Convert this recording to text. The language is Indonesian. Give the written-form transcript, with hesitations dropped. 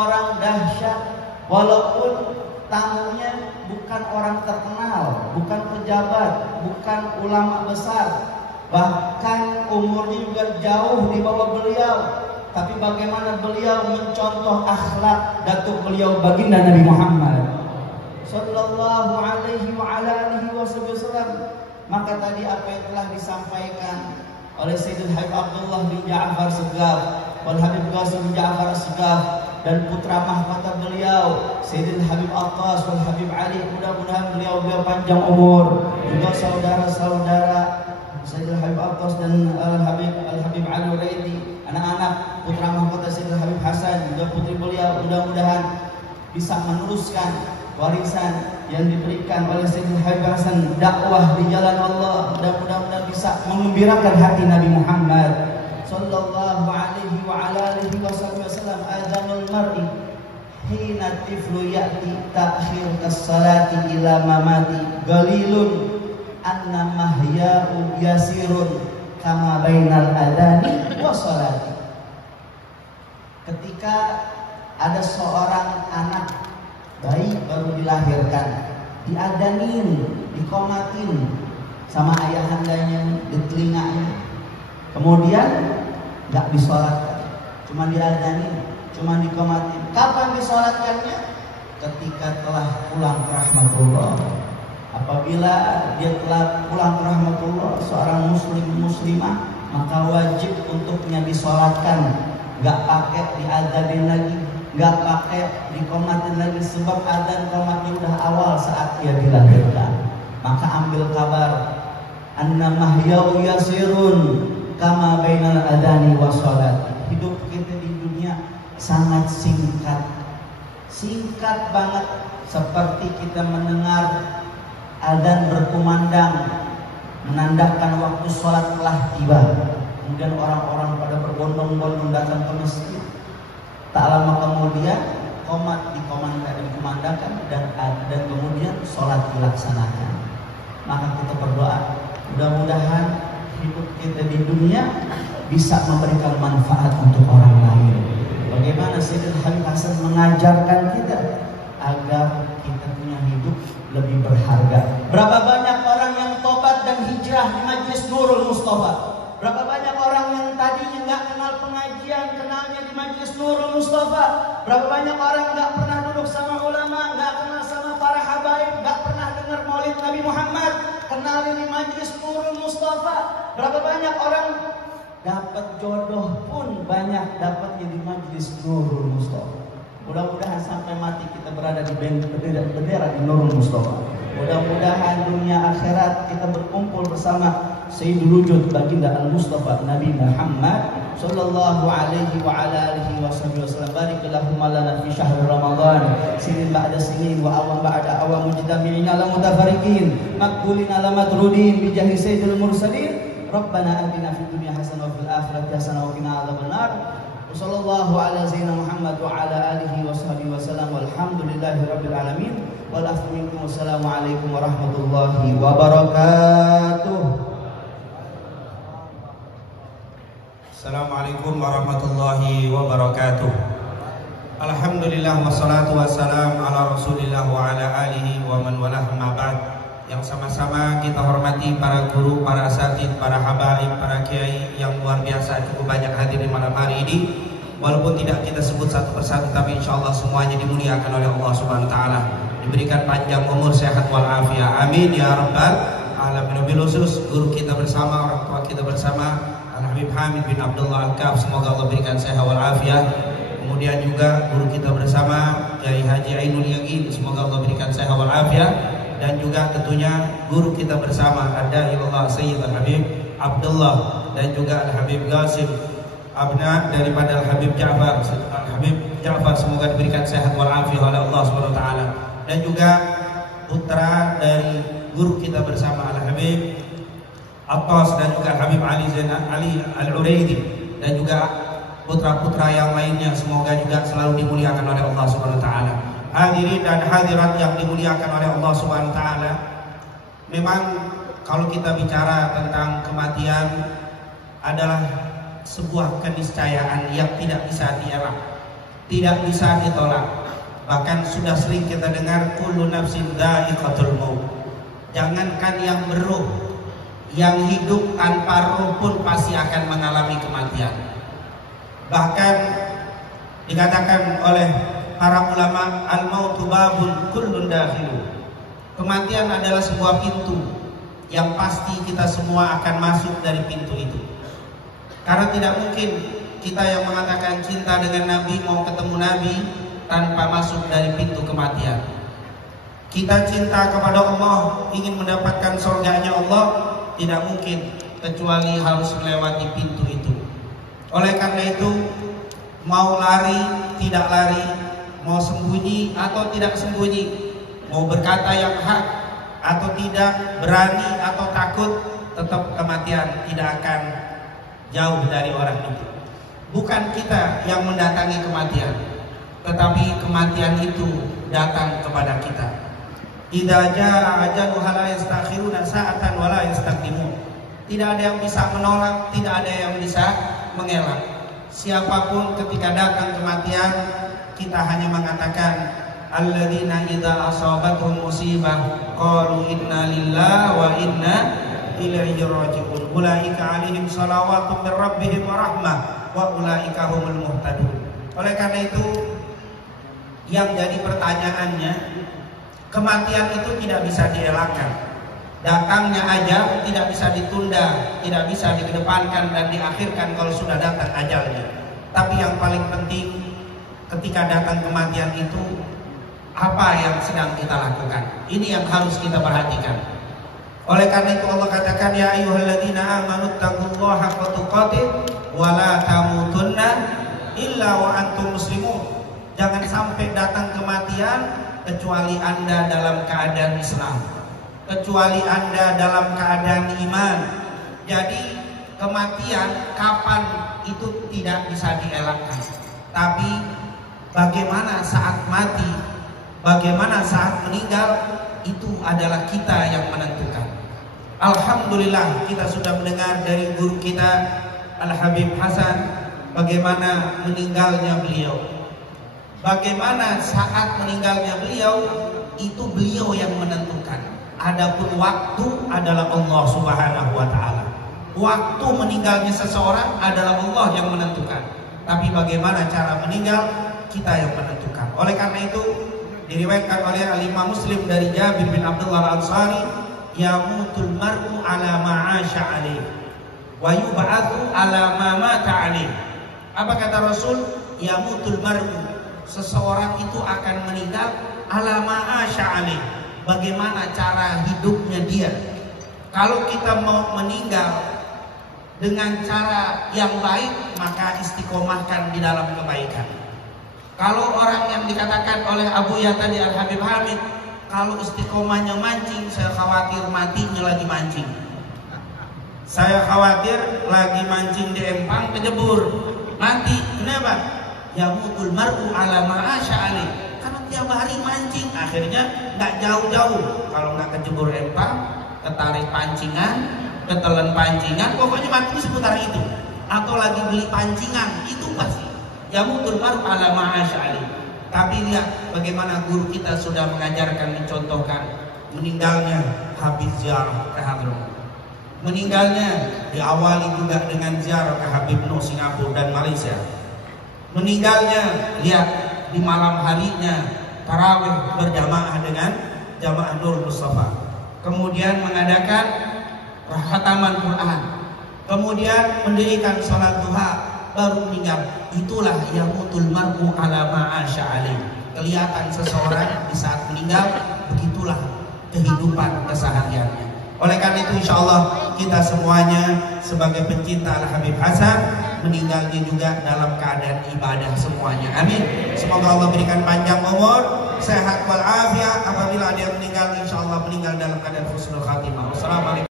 orang dahsyat, walaupun tamunya bukan orang terkenal, bukan pejabat, bukan ulama besar, bahkan umurnya juga jauh di bawah beliau, tapi bagaimana beliau mencontoh akhlak datuk beliau baginda Nabi Muhammad sallallahu alaihi wa ala alihi wasallam. Maka tadi apa yang telah disampaikan oleh Sayyidul Habib Abdullah bin Ja'far Segaf, wal Habib Qasim bin Ja'far Segaf, dan putra mahkota beliau Sayyidul Habib Attas wal Habib Ali, mudah-mudahan beliau panjang umur, juga saudara-saudara Sayyidul Habib Attas dan Al-Habib Ali Uraidi, anak-anak putra mahkota Sayyidul Habib Hasan, juga putri beliau, mudah-mudahan bisa meneruskan warisan yang diberikan oleh Sayyidul Habib Hasan, dakwah di jalan Allah, mudah-mudahan bisa mengembirakan hati Nabi Muhammad sallallahu alaihi wa ala alihi wasallam. Adamul mar'i hina tiflu ya'ti ta'khir kas-salati ila mamati galilun anna mahya'u yasirun kama bainal adani wa salati. Ketika ada seorang anak bayi baru dilahirkan, diadanin, dikomatin sama ayahandanya di telinganya, kemudian nggak disolatkan, cuma diadanin, cuma dikomatin. Kapan disolatkannya? Ketika telah pulang ke rahmatullah. Apabila dia telah pulang ke rahmatullah, seorang muslim muslimah, maka wajib untuknya disolatkan, nggak pakai diadzabin lagi, nggak pakai dikomatin lagi, sebab adzan komatnya udah awal saat dia dilahirkan. Maka ambil kabar, anna mahyau yasirun kama bainal adani wa salat. Hidup kita di dunia sangat singkat, singkat banget, seperti kita mendengar adzan berkumandang menandakan waktu sholat telah tiba. Kemudian orang-orang pada berbondong-bondong datang ke masjid. Tak lama kemudian qomat dikumandangkan dan kemudian sholat dilaksanakan. Maka kita berdoa, mudah-mudahan hidup kita di dunia bisa memberikan manfaat untuk orang lain. Bagaimana Sayyidul Habib Hasan mengajarkan kita agar kita punya hidup lebih berharga. Berapa banyak orang yang tobat dan hijrah di Majelis Nurul Mustafa? Berapa banyak orang yang tadinya nggak kenal pengajian, kenalnya di Majelis Nurul Mustafa? Berapa banyak orang nggak pernah duduk sama ulama, nggak kenal sama para habaib, nggak pernah dengar maulid Nabi Muhammad, kenalnya di Majelis Nurul Mustafa? Berapa banyak orang dapat jodoh pun banyak dapatnya di Majelis Nurul Mustafa. Mudah-mudahan sampai mati kita berada di bendera di Nurul Mustafa. Mudah-mudahan dunia akhirat kita berkumpul bersama Sayyidul Wujud baginda Al-Mustafa Nabi Muhammad sallallahu alaihi wa ala alihi wasallam. Barik Allahumma lana fi syahr Ramadan sinin ba'da sinin wa awam ba'da awam mujtami'in ala mutafariqin maqbulin ala madrudin bi jahi sayyidil mursalin. Rabbana atina fid dunya hasanah wa fil akhirati hasanah wa qina adzabannar. Wassallallahu ala sayyidina Muhammad wa ala alihi washabihi wasallam walhamdulillahi rabbil alamin. Wal afu minkum. Wassalamu alaikum warahmatullahi wabarakatuh. Assalamualaikum warahmatullahi wabarakatuh. Alhamdulillah wassalatu wassalam ala Rasulillah wa ala alihi wa man walah ma ba'd. Yang sama-sama kita hormati para guru, para asatid, para habaib, para kiai yang luar biasa cukup banyak hadir di malam hari ini. Walaupun tidak kita sebut satu persatu, tapi insyaallah semuanya dimuliakan oleh Allah Subhanahu wa taala. Diberikan panjang umur, sehat wal afiat. Amin ya rabbal alamin. Wabil khusus guru kita bersama, orang tua kita bersama, Al-Habib Hamid bin Abdullah Al-Kaf, semoga Allah berikan sehat wal afiat. Kemudian juga guru kita bersama Kiai Haji Ainul Yaqin, semoga Allah berikan sehat wal afiat. Dan juga tentunya guru kita bersama ada ilallah Sayyid Al-Habib Abdullah dan juga Al-Habib Qasim abna daripada Al-Habib Ja'far. Al-Habib Ja'far semoga diberikan sehat wal afiat oleh Allah Subhanahu wa taala. Dan juga putra dari guru kita bersama Al-Habib Attas dan juga Habib Ali Zainal Ali Al-Uraidi dan juga putra-putra yang lainnya semoga juga selalu dimuliakan oleh Allah Subhanahu wa taala. Hadirin dan hadirat yang dimuliakan oleh Allah Subhanahu wa taala. Memang kalau kita bicara tentang kematian adalah sebuah keniscayaan yang tidak bisa dielak. tidak bisa ditolak. Bahkan sudah sering kita dengar kullu nafsin dha'iqatul maut. Jangankan yang beruh, yang hidup tanpa ruh pun pasti akan mengalami kematian. Bahkan dikatakan oleh para ulama, al-mautu babun kullun dakhilu. Kematian adalah sebuah pintu yang pasti kita semua akan masuk dari pintu itu. Karena tidak mungkin kita yang mengatakan cinta dengan Nabi mau ketemu Nabi tanpa masuk dari pintu kematian. Kita cinta kepada Allah, ingin mendapatkan surganya Allah, tidak mungkin kecuali harus melewati pintu itu. Oleh karena itu, mau lari, tidak lari, mau sembunyi atau tidak sembunyi, mau berkata yang hak atau tidak, berani atau takut, tetap kematian tidak akan jauh dari orang itu. Bukan kita yang mendatangi kematian, tetapi kematian itu datang kepada kita. Idza jaa ajaluha la yastakhiruna sa'atan wa la yastaqdimun. Tidak ada yang bisa menolak, tidak ada yang bisa mengelak. Siapapun ketika datang kematian, kita hanya mengatakan alladzina idza asabatuhum musibah qalu inna lillahi wa inna ilaihi raji'un. Ulaika 'alaihim shalawatun mir rabbihim wa rahmah wa ulaika humul muhtadun. Oleh karena itu, yang jadi pertanyaannya, kematian itu tidak bisa dielakkan. Datangnya ajal tidak bisa ditunda, tidak bisa dikedepankan dan diakhirkan kalau sudah datang ajalnya. Tapi yang paling penting ketika datang kematian itu, apa yang sedang kita lakukan? Ini yang harus kita perhatikan. Oleh karena itu Allah katakan, ya ayyuhalladzina amanu taqullaha haqqa tuqatih wa la tamutunna illa wa antum muslimun. Jangan sampai datang kematian kecuali Anda dalam keadaan Islam, kecuali Anda dalam keadaan iman. Jadi kematian kapan itu tidak bisa dielakkan. Tapi bagaimana saat mati, bagaimana saat meninggal, itu adalah kita yang menentukan. Alhamdulillah kita sudah mendengar dari guru kita Al-Habib Hasan bagaimana meninggalnya beliau. Bagaimana saat meninggalnya beliau, itu beliau yang menentukan. Adapun waktu adalah Allah Subhanahu wa taala. Waktu meninggalnya seseorang adalah Allah yang menentukan. Tapi bagaimana cara meninggal, kita yang menentukan. Oleh karena itu, diriwayatkan oleh Al-Imam Muslim dari Jabir bin Abdullah Al-Ansari, yamutul mar'u ala ma 'asha 'alaihi wa yub'atsu ala ma mata 'alaihi. Apa kata Rasul? Yamutul mar'u, seseorang itu akan meninggal ala ma 'asha 'alaihi, bagaimana cara hidupnya dia. Kalau kita mau meninggal dengan cara yang baik, maka istiqomahkan di dalam kebaikan. Kalau orang yang dikatakan oleh Abu Ya tadi, Al-Habib Hamid, kalau istiqomahnya mancing, saya khawatir matinya lagi mancing. Saya khawatir lagi mancing di empang kejebur, mati. Kenapa? Yamutul mar'u ala ma 'asha 'alaihi. Karena tiap hari mancing, akhirnya nggak jauh-jauh. Kalau nggak kejebur empang, ketarik pancingan, ketelan pancingan, pokoknya mati seputar itu. Atau lagi beli pancingan, itu pasti. Yamutul mar'u ala ma 'asha 'alaihi. Tapi lihat bagaimana guru kita sudah mengajarkan, mencontohkan meninggalnya habis ziarah ke Hadramut. Meninggalnya diawali juga dengan ziarah ke Habib Nuh Singapura dan Malaysia. Meninggalnya lihat di malam harinya tarawih berjamaah dengan jamaah Nur Mustafa. Kemudian mengadakan khataman Quran. Kemudian mendirikan salat duha, baru meninggal. Itulah yamutul mar'u ala ma 'asha 'alaihi. Kelihatan seseorang di saat meninggal, begitulah kehidupan kesehariannya. Oleh karena itu insyaallah kita semuanya sebagai pencinta Al-Habib Hasan meninggalnya juga dalam keadaan ibadah semuanya. Amin. Semoga Allah berikan panjang umur, sehat wal afiat. Apabila ada yang meninggal, insyaallah meninggal dalam keadaan husnul khatimah. Wassalamualaikum.